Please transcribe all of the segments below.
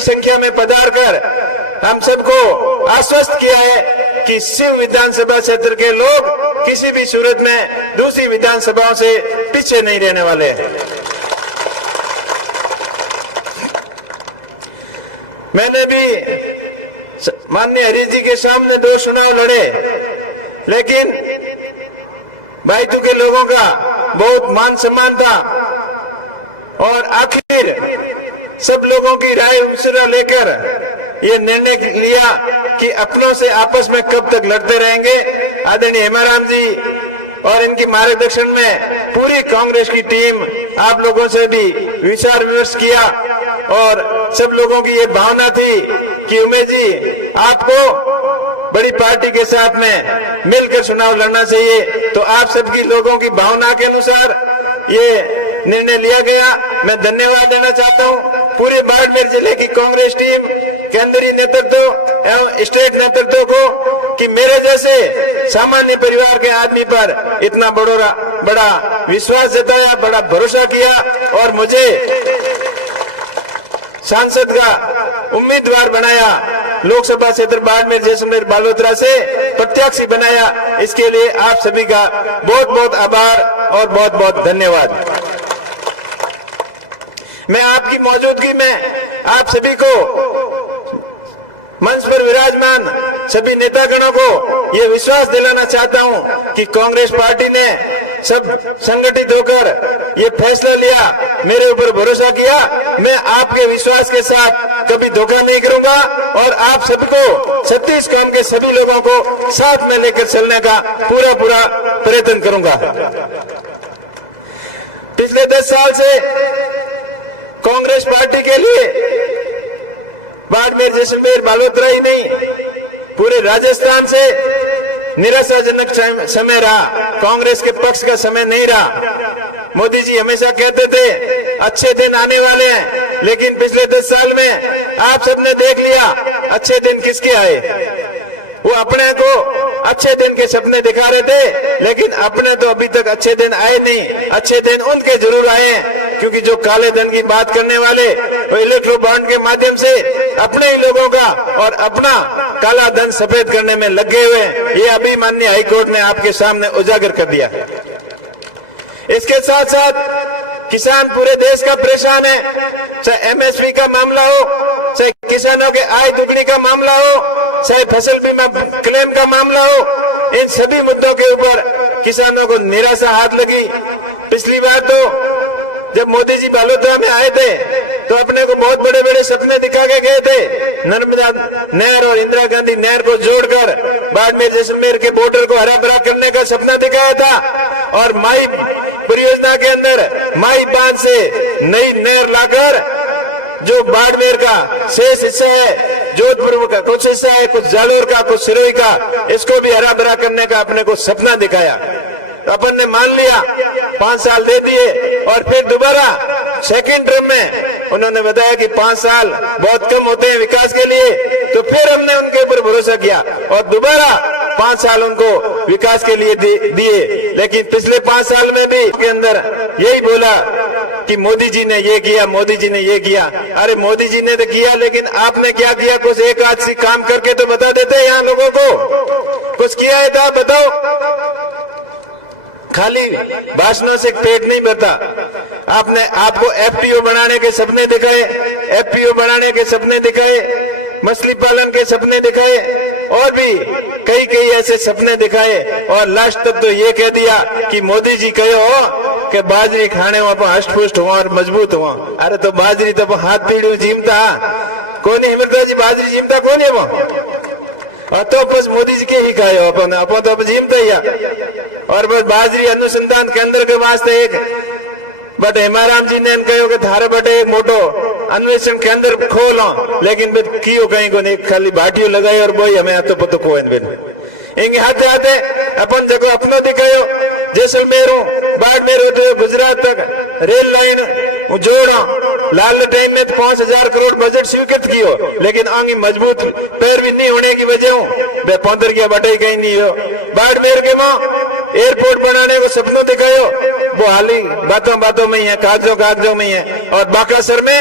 संख्या में पधार कर हम सबको आश्वस्त किया है कि शिव विधानसभा क्षेत्र के लोग किसी भी सूरत में दूसरी विधानसभाओं से पीछे नहीं रहने वाले हैं। मैंने भी माननीय हरीश जी के सामने 2 चुनाव लड़े, लेकिन भाईतू के लोगों का बहुत मान सम्मान था और आखिर सब लोगों की राय मशवरा लेकर ये निर्णय लिया कि अपनों से आपस में कब तक लड़ते रहेंगे। आदरणीय हेमाराम जी और इनकी मार्गदर्शन में पूरी कांग्रेस की टीम आप लोगों से भी विचार विमर्श किया और सब लोगों की ये भावना थी कि उमेश जी आपको बड़ी पार्टी के साथ में मिलकर चुनाव लड़ना चाहिए। तो आप सबकी लोगों की भावना के अनुसार ये निर्णय लिया गया। मैं धन्यवाद देना चाहता हूँ पूरे बाड़मेर जिले की कांग्रेस टीम, केंद्रीय नेतृत्व एवं स्टेट नेतृत्व को कि मेरे जैसे सामान्य परिवार के आदमी पर इतना बड़ा विश्वास जताया, बड़ा भरोसा किया और मुझे सांसद का उम्मीदवार बनाया, लोकसभा क्षेत्र बाड़मेर जैसलमेर बालोतरा से प्रत्याशी बनाया। इसके लिए आप सभी का बहुत बहुत आभार और बहुत बहुत धन्यवाद। मैं आपकी मौजूदगी में आप सभी को मंच पर विराजमान सभी नेतागणों को ये विश्वास दिलाना चाहता हूं कि कांग्रेस पार्टी ने सब संगठित होकर ये फैसला लिया, मेरे ऊपर भरोसा किया। मैं आपके विश्वास के साथ कभी धोखा नहीं करूंगा और आप सभी को 36 गांव के सभी लोगों को साथ में लेकर चलने का पूरा प्रयत्न करूंगा। पिछले 10 साल से कांग्रेस पार्टी के लिए बाड़मेर जैसलमेर बालोतरा ही नहीं पूरे राजस्थान से निराशाजनक समय रहा, कांग्रेस के पक्ष का समय नहीं रहा। मोदी जी हमेशा कहते थे अच्छे दिन आने वाले हैं, लेकिन पिछले 10 साल में आप सबने देख लिया अच्छे दिन किसके आए। वो अपने को अच्छे दिन के सपने दिखा रहे थे, लेकिन अपने तो अभी तक अच्छे दिन आए नहीं। अच्छे दिन उनके जरूर आए, क्योंकि जो काले धन की बात करने वाले वो इलेक्ट्रो बॉन्ड के माध्यम से अपने ही लोगों का और अपना काला धन सफेद करने में लगे हुए, ये अभी माननीय हाईकोर्ट ने आपके सामने उजागर कर दिया। इसके साथ साथ किसान पूरे देश का परेशान है, चाहे एमएसपी का मामला हो, चाहे किसानों के आय दुगनी का मामला हो, चाहे फसल बीमा क्लेम का मामला हो, इन सभी मुद्दों के ऊपर किसानों को निराशा हाथ लगी। पिछली बार तो जब मोदी जी बालोतरा में आए थे तो अपने को बहुत बड़े बड़े सपने दिखा के गए थे। नर्मदा नहर और इंदिरा गांधी नहर को जोड़कर बाड़मेर जैसलमेर के बॉर्डर को हरा भरा करने का सपना दिखाया था और माई परियोजना के अंदर माई बांध से नई नहर लाकर जो बाड़मेर का शेष हिस्सा है, जोधपुर का कुछ हिस्सा है, कुछ जालोर का, कुछ सिरोही का, इसको भी हरा भरा करने का अपने को सपना दिखाया। तो अपन ने मान लिया, 5 साल दे दिए और फिर दोबारा सेकंड टर्म में उन्होंने बताया कि 5 साल बहुत कम होते हैं विकास के लिए। तो फिर हमने उनके ऊपर भरोसा किया और दोबारा 5 साल उनको विकास के लिए दिए। लेकिन पिछले 5 साल में भी के अंदर यही बोला कि मोदी जी ने ये किया, मोदी जी ने ये किया। अरे मोदी जी ने तो किया, लेकिन आपने क्या किया? कुछ एक आध सी काम करके तो बता देते यहाँ लोगों को, कुछ किया है तो आप बताओ। खाली भाषणों से पेट नहीं भरता। आपने आपको एफपीओ बनाने के सपने दिखाए, एफपीओ बनाने के सपने दिखाए, मछली पालन के सपने दिखाए और भी कई ऐसे सपने दिखाए और लास्ट तक तो ये कह दिया कि मोदी जी कहो कि बाजरी खाने आप हष्ट पुष्ट हो और मजबूत हो। अरे तो बाजरी तो हाथ पीढ़ी जीमता कौन है? हिमृता जी बाजरी जीमता कौन है वो? और तो बस मोदी जी के ही खाए अपन तो अब जीमता ही और बस बाजरी अनुसंधान केंद्र के वास्ते एक बट हेमाराम जी ने कहो कि थारे बटे एक मोटो अन्वेषण केंद्र खोलो, लेकिन कियो कहीं को नहीं, खाली बाटियो लगाई और बोई हमें हाथों पतो को इंगे हाथे हाथे अपन जगह अपनो दिखायो। जैसलमेर बाड़मेर गुजरात तक रेल लाइन जोड़ा, लाल टाइम में 5,000 करोड़ बजट स्वीकृत कियो, लेकिन आगे मजबूत पैर भी नहीं होने की वजह बे पौधर किया बटे कहीं नहीं हो। बाड़मेर के मां एयरपोर्ट बनाने को सपनों दिखायो, वो हाल ही बातों में ही है, कागजों में ही है। और बाकासर में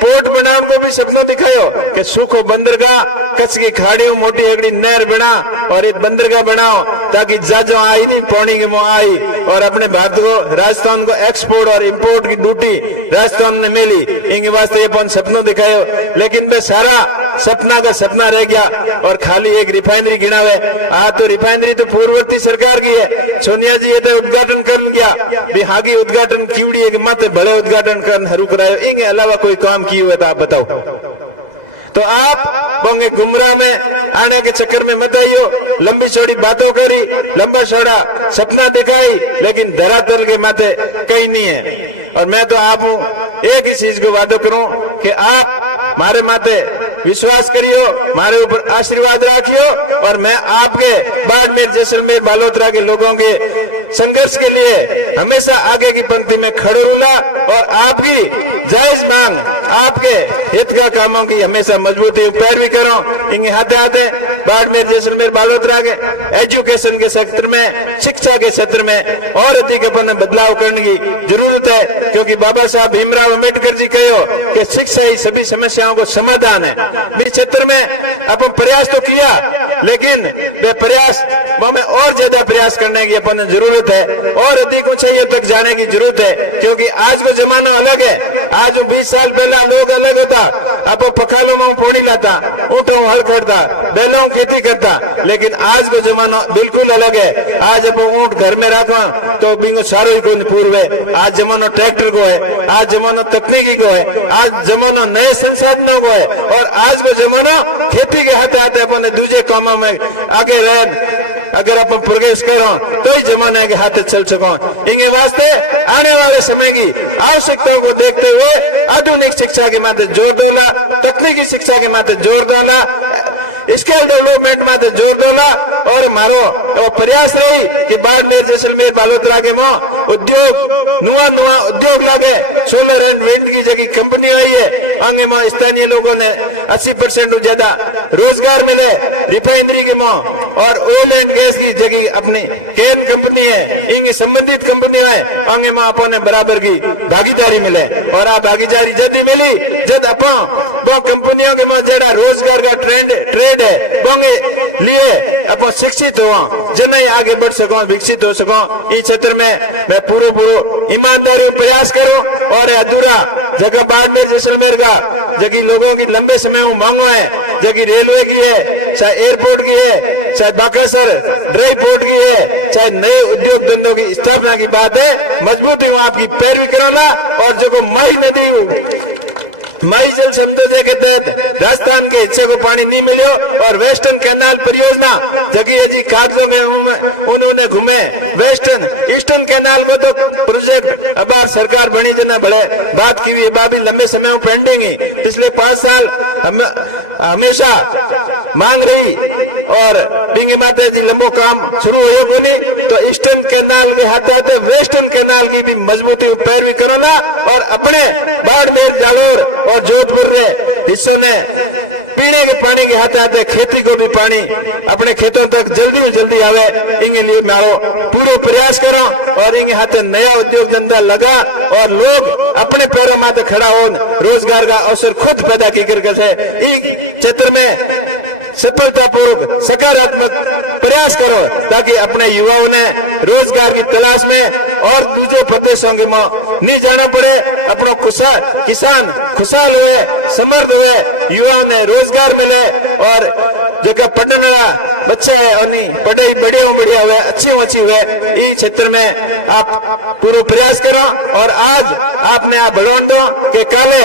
पोर्ट बनाने को भी भी सपनों दिखायो कि सूखो बंदरगाह, कच्छ की खाड़ियों मोटी एकड़ी नहर बना और एक बंदरगाह बनाओ ताकि जाजो आई नहीं पानी के मुंह आई और अपने भारत को, राजस्थान को एक्सपोर्ट और इंपोर्ट की ड्यूटी राजस्थान ने मिली। इनके वास्ते अपन सपनों दिखायो, लेकिन वे सारा सपना का सपना रह गया और खाली एक रिफाइनरी गिनावे। आज तो रिफाइनरी तो पूर्ववर्ती सरकार की है, सोनिया जी ये तो उद्घाटन कर गया भी हागी उद्घाटन कीवड़ी एक मत बड़े उद्घाटन कर हरू करायो, इनके अलावा कोई काम की हुआ तो आप बताओ। तो आप बोंगे गुमराह में आने के चक्कर में मत आइयो, लंबी चौड़ी बातों करी, लंबा चौड़ा सपना दिखाई, लेकिन धरातल के माथे कहीं नहीं है। और मैं तो आप हूं एक ही चीज को वादो करूं कि आप मारे माथे विश्वास करियो, मारे ऊपर आशीर्वाद रखियो और मैं आपके बाड़मेर, जैसलमेर, बालोतरा के लोगों के संघर्ष के लिए हमेशा आगे की पंक्ति में खड़े रहूंगा और आपकी जायज मांग, आपके हित का कामों की हमेशा मजबूती पैरवी करो। इनके हाथे हाथे बाड़मेर, जैसलमेर, बालोतरा के एजुकेशन के क्षेत्र में, शिक्षा के क्षेत्र में और अधिक अपन बदलाव करने की जरूरत है, क्योंकि बाबा साहब भीमराव अम्बेडकर जी कहो कि शिक्षा ही सभी समस्याओं को समाधान है। इस क्षेत्र में अपन प्रयास तो किया, लेकिन वे प्रयास हमें और ज्यादा प्रयास करने की अपन जरूरत है और अधिक ऊंचाइयों तक जाने की जरूरत है, क्योंकि आज को जमाना अलग है। आज 20 साल पहला लोग अलग होता, आप पखालों में पोड़ी लाता, ऊँटों हल करता, बैलों खेती करता, लेकिन आज को जमाना बिल्कुल अलग है। आज अब ऊँट घर में रखवा तो बिंगो सारो ही कोई पूर्व है। आज जमाना ट्रैक्टर को है, आज जमाना तकनीकी को है, आज जमाना नए संसाधनों को है और आज को जमाना खेती के हाथे हाथे अपने दूसरे कामों में आगे रह, अगर अपन प्रोग्रेस करो तो ही जमाने के हाथ चल सको। इनके वास्ते आने वाले समय की आवश्यकताओं को देखते हुए आधुनिक शिक्षा के माथे जोर दोला, तकनीकी शिक्षा के माथे जोर दोला, स्किल डेवलपमेंट में जोर दोला और मारो तो प्रयास रही कि बाड़मेर, जैसलमेर, बालोतरा के में उद्योग नुआ उद्योग लागे। सोलर एंड विंड की जगह कंपनी आई है, आगे में स्थानीय लोगों ने 80% ज्यादा रोजगार मिले। रिफाइनरी के में और ऑयल एंड गैस की जगह अपनी केन कंपनी है, इनकी संबंधित कंपनी है, आगे में अपन बराबर की भागीदारी मिले और आ भागीदारी जब मिली जब अपन वो कंपनियों के में जरा रोजगार का ट्रेड है बोंगे लिए अपन शिक्षित हो, जन आगे बढ़ सको, विकसित हो सको। इस क्षेत्र में मैं पूरा ईमानदारी प्रयास करूं और अधूरा जगह बाड़मेर, जैसलमेर का जगह लोगों की लंबे समय में मांग है, जगह रेलवे की है, चाहे एयरपोर्ट की है, चाहे बाकासर ड्राई पोर्ट की है, चाहे नए उद्योग धंधों की स्थापना की बात है, मजबूती आपकी पैरवी कराना। और जो माही नदी माई जल समझौते के तहत राजस्थान के हिस्से को पानी नहीं मिलो और वेस्टर्न कैनाल परियोजना जगह जी कागजों में उन्होंने घूमे, वेस्टर्न ईस्टर्न कैनाल को तो प्रोजेक्ट अब सरकार बनी जना बड़े बात की हुई बाबी लंबे समय में पेंडिंग है। पिछले 5 साल हमेशा मांग रही और बिंगे माता जी लंबो काम शुरू हो बोली तो ईस्टर्न कैनाल के हाथ हाथ वेस्टर्न कैनाल की भी मजबूती पैरवी करो ना और अपने बाड़मेर, जालोर और जोधपुर रे हिस्सों ने पीने के पानी के हाथ आते खेती को भी पानी अपने खेतों तक जल्दी से जल्दी आवे। इनके लिए मारो पूरे प्रयास करो और इनके हाथ नया उद्योग धंधा लगा और लोग अपने पैरों में खड़ा हो, रोजगार का अवसर खुद पैदा की करके क्षेत्र में सफलतापूर्वक सकारात्मक प्रयास करो ताकि अपने युवाओं ने रोजगार की तलाश में और दूसरे प्रदेशों के नहीं जाना पड़े। अपना किसान खुशहाल हुए, समर्थ हुए, युवाओं ने रोजगार मिले और जो पढ़ने वाला बच्चा है उन्हें पढ़ाई बढ़िया हुए, अच्छी हुए। इस क्षेत्र में आप पूरा प्रयास करो और आज आपने आप बढ़ान दो कि काले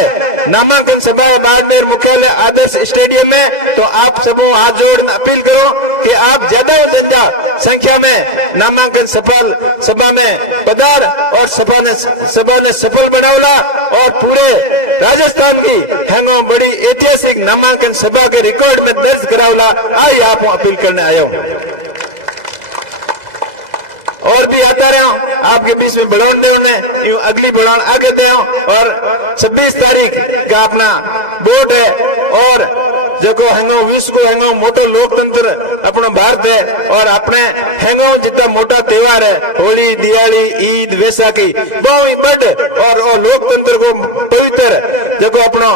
नामांकन सभा है बाड़मेर मुख्यालय आदर्श स्टेडियम में, तो आप सब हाथ जोड़ अपील करो कि आप ज्यादा से ज्यादा संख्या में नामांकन सभा में पधार और सभा ने सफल बनावला और पूरे राजस्थान की हैंगो बड़ी ऐतिहासिक नामांकन सभा के रिकॉर्ड में दर्ज करावला। आई आप अपील करने आयो और भी आता रहे आपके बीच में बढ़ान दे उन्हें यूं अगली बढ़ान आगे दे और 26 तारीख का अपना वोट है और जो हैंगो विश्व को हैंगो मोटो लोकतंत्र अपना भारत है और अपने हैंगो जितना मोटा त्योहार है होली, दिवाली, ईद, वैसाखी बहुत बड़ और लोकतंत्र को पवित्र जो अपना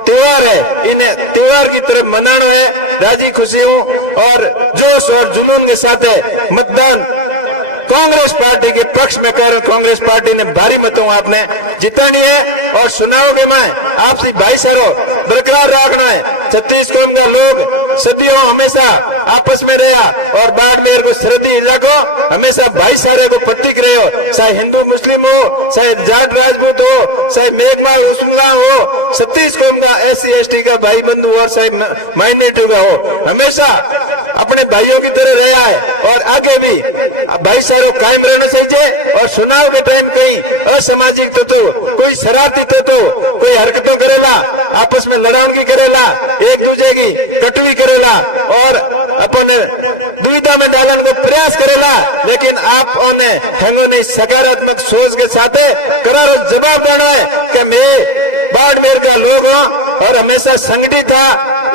त्योहार है, इन्हें त्योहार की तरफ मनाना है राजी खुशियों और जोश और जुनून के साथ मतदान कांग्रेस पार्टी के पक्ष में कर। कांग्रेस पार्टी ने भारी मतों आपने जितानी है और चुनाव के में आपसी भाईचारा बरकरार रखना है। छत्तीस कौम का लोग सदियों हमेशा आपस में रहा और बाड़मेर को सरहदी इलाकों हमेशा भाईचारे को प्रतीक रहे हो, चाहे हिंदू मुस्लिम हो, चाहे जाट राजपूत हो, चाहे मेघमा उसमला हो, छत्तीस कौम का SC ST का भाई बंधु और चाहे माइनॉरिटी का हो, हमेशा अपने भाइयों की तरह रहा है और आगे भी भाईचारा कायम रहना चाहिए। और चुनाव के टाइम कहीं असामाजिक तत्व, कोई शरारती तत्व, कोई हरकतों करेला, आपस में लड़ाई की करेला, एक दूसरे की कटवी करेला और अपने दुविधा में डालने को प्रयास करेला, लेकिन आप ने सकारात्मक सोच के साथ करार जवाब देना है कि मैं बाड़मेर का लोग हूं और हमेशा संगठित था,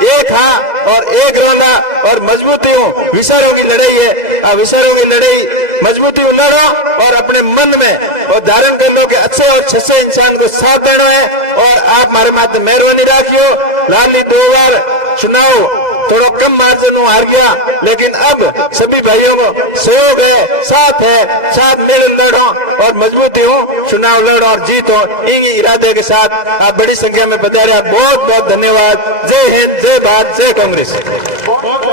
एक हा और एक रोला और मजबूती हो। विचारों की लड़ाई है, विचारों की लड़ाई मजबूती लड़ो और अपने मन में और धारण कर लो कि अच्छे और अच्छे इंसान को साथ देना है। और आप हमारे माथे मेहरबानी राखियो। लाली 2 बार चुनाव थोड़ा कम मार्जिन हार गया, लेकिन अब सभी भाइयों को सहयोग है, साथ मिल लड़ो और मजबूती हो, चुनाव लड़ो और जीत हो। इन्हीं इरादे के साथ आप बड़ी संख्या में पधारे। बहुत बहुत धन्यवाद। जय हिंद, जय भारत, जय कांग्रेस।